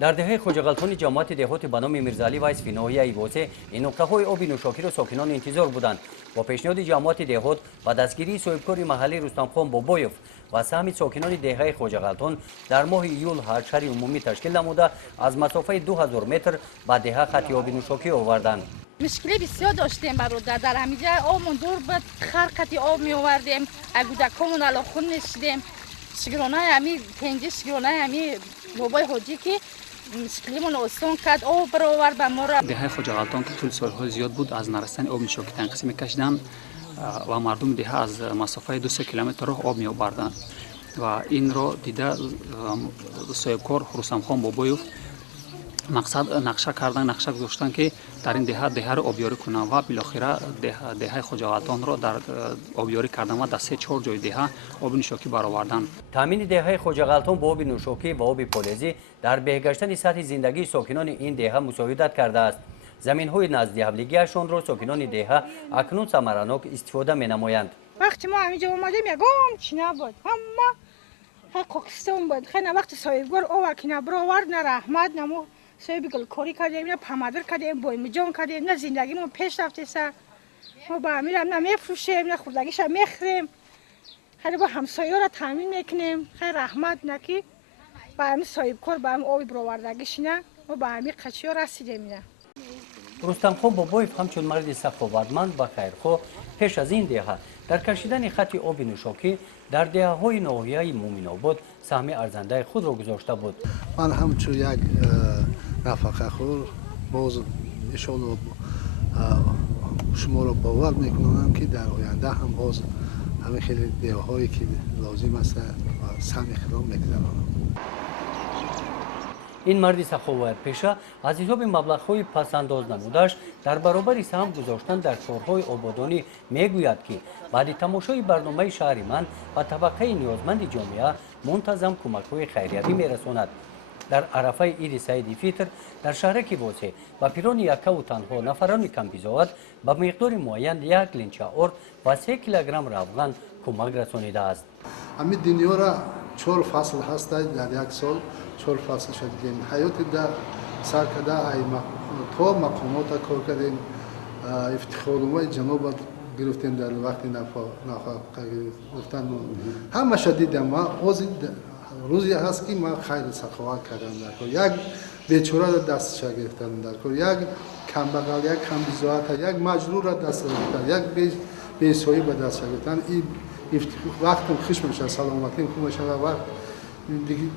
در دهه خوجغلطان جماعت دهات به نام میرزعلی و اسفی ناحیه ایواسه این نقطه‌های آب نوشاکی را ساکنان انتظار بودند. با پیشنهاد جماعت دهات و دستگیری صاحبکار محلی رستمخان بابایوف و سهم ساکنان دهه خوجغلطان در ماه ایول شهر عمومی تشکیل نموده از مسافه 2000 متر به دهه خط آب نوشاکی آوردند. مشکلی بسیار داشتیم برادر، در همینجا آبمون دور بود، خرقتی آب می آوردیم، کودکامون الا خون نشیدیم. شگرانه همی پنجه شگرانه همی بابای حاجی که مشکلیمون آسان کرد، آب برآورد به ما را. دهه خوجغلطان که طول سالها زیاد بود از نرسیدن آب نوشاکی تنقیص می‌کشیدند و مردم دهه از مسافه 2 کیلومتر راه آب می‌آوردند و این را دیده صاحبکار رستمخان بابایوف مقصد نقشه کردن، نقشه گذاشتن که در این دهه را آبیاری کنند و بالاخره دهه خوجغلطان را در آبیاری کردن و در 3-4 جای دهه آب نوشاکی برآوردن. تامین دهه خوجغلطان با آب نوشاکی و آب پالیزی در بهگشتن سطح زندگی ساکنان این دهه مساعدت کرده است. زمین‌های نزد حملگیشان را ساکنان دهه اکنون ثمرناک استفاده می‌نمایند. وقتی ما همینجا اومدیم یگام چی نبود، همه پاکستان بود. خیلی وقت صاحبگار او که نبرآورد، نه رحمت، نه ما صاحب گلکاری کردیم، نه پمادر کردیم، بویم جان کردیم، نه زندگیمون پیش رفته سر. ما با امیر هم نمیفروشیم، نه خوردگیش هم میخریم. خیلی با همسایه را تامین میکنیم. خیلی رحمت نکی با همین صاحبکار با هم آبی برآوردگیش نه، ما با همین قچیا رسیدیم نه. رستمخان بابایوف همچون مرد سخاوتمند و خیرخواه پیش از این دهه در کشیدن خط آب نوشاکی در دهه‌های ناحیه مومن‌آباد سهم ارزنده خود را گذاشته بود. من همچون یک نفقه خور باز انشاءالله شما را باور میکنم که در آینده هم باز همین خیلی دهه‌هایی که لازم است و سهم خودم میگذرانم. این مرد سخاوت پیشه از حساب مبلغ‌های پس‌انداز نمودش در برابر سهم گذاشتن در کارهای آبادانی میگوید که بعد تماشای برنامه شهر من و طبقه نیازمند جامعه منتظم کمک‌های خیریوی میرساند. در عرفه عید سعید فطر در شهرک واسه و پیران یکه و تنها نفران کمبیزاوت به مقدار معین 1 لینچه ارد و 3 کیلوگرم روغن کمک رسانیده است. همین دنیا را 4 فصل هست در یک سال 4 فصل شدیم. حیات در سر کرده ای تا مقامات کار کردیم، افتخارنامه جناب گرفتیم در وقت نفقه گرفتن همه شدیدم. ما روزی هست که من خیر سخاوت کردم در کار، یک بیچاره را دستش گرفتن در کار، یک کمبغل، یک کمبیزاوت، یک مجروح را دست گرفتن، یک بیسایی به دست گرفتن. این وقتم خوش میشه، سلامتیم خوب میشه و وقت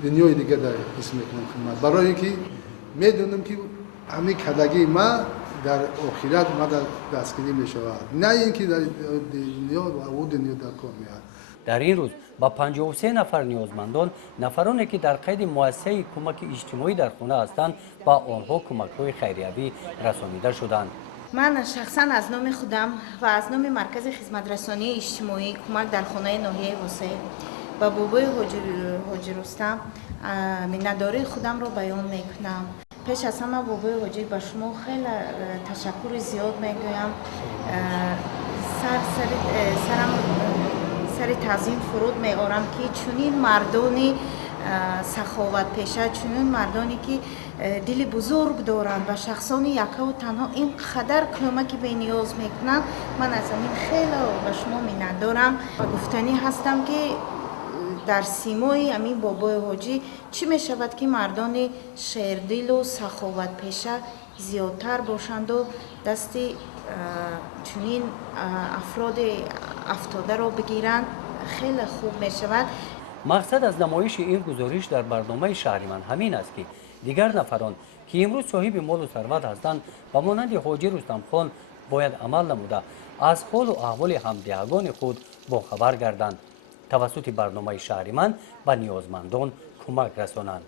دنیای دیگه در حس میکنم خدمت، برای اینکه میدونم که همین کدگی ما در آخرت ما در دستگیری میشود، نه اینکه در دنیا و او دنیا در کار میاد. در این روز با 53 نفر نیازمندان، نفرانی که در قید مؤسسه کمک اجتماعی در خانه هستند، با آنها کمک‌های خیریوی رسانیده شدند. من شخصا از نام خودم و از نام مرکز خدمت رسانی اجتماعی کمک در خانه ناحیه واسه و بابای حاجی رستم مینه‌داری خودم را بیان میکنم. پیش از همه بابای حاجی به شما خیلی تشکر زیاد میگویم. سر تعظیم فرود میآورم که چنین مردانی سخاوت پیشه، چنین مردانی که دل بزرگ دارند و شخصان یکه و تنها این قدر کمکی به نیاز میکنند. من از این خیلی به شما مینه‌دارم و گفتنی هستم که در سیمای امین بابای حاجی چی می شود که مردان شیردل و سخاوت پیشه زیادتر باشند و دست چنین افراد افتاده را بگیرند، خیلی خوب می شود. مقصد از نمایش این گزارش در برنامه شهر من همین است که دیگر نفران که امروز صاحب مال و ثروت هستند و مانند حاجی رستمخان باید عمل نموده از حال و احوال همدهگان خود باخبر گردند، توسط برنامه شهر من به نیازمندان کمک رسانند.